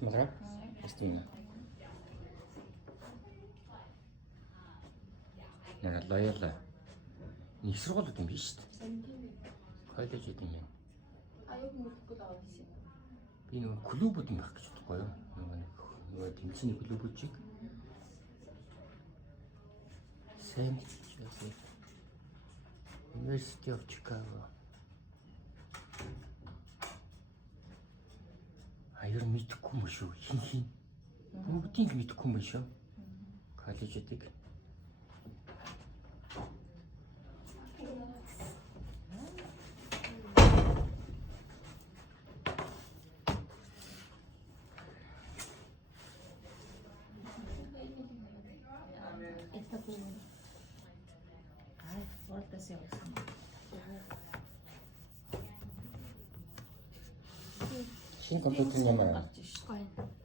Магара? Эстийн. Яа лоёла. Их сургууль юм биш үү? Коллеж гэдэг юм байна. Аюу мөрөхгүй л аваад ирсэн. Би нөгөө клубүүд юм байх гэж бодохгүй юу? Нөгөө тэмцээний клубүүд чиг. Saint Joseph University of Chicago. Аяр мэдхгүй юм шүү. Хин. Бүгдийг мэдхгүй юм шүү. Коллежүүдийг. Шинэ компьютер ямар аа? Гоё.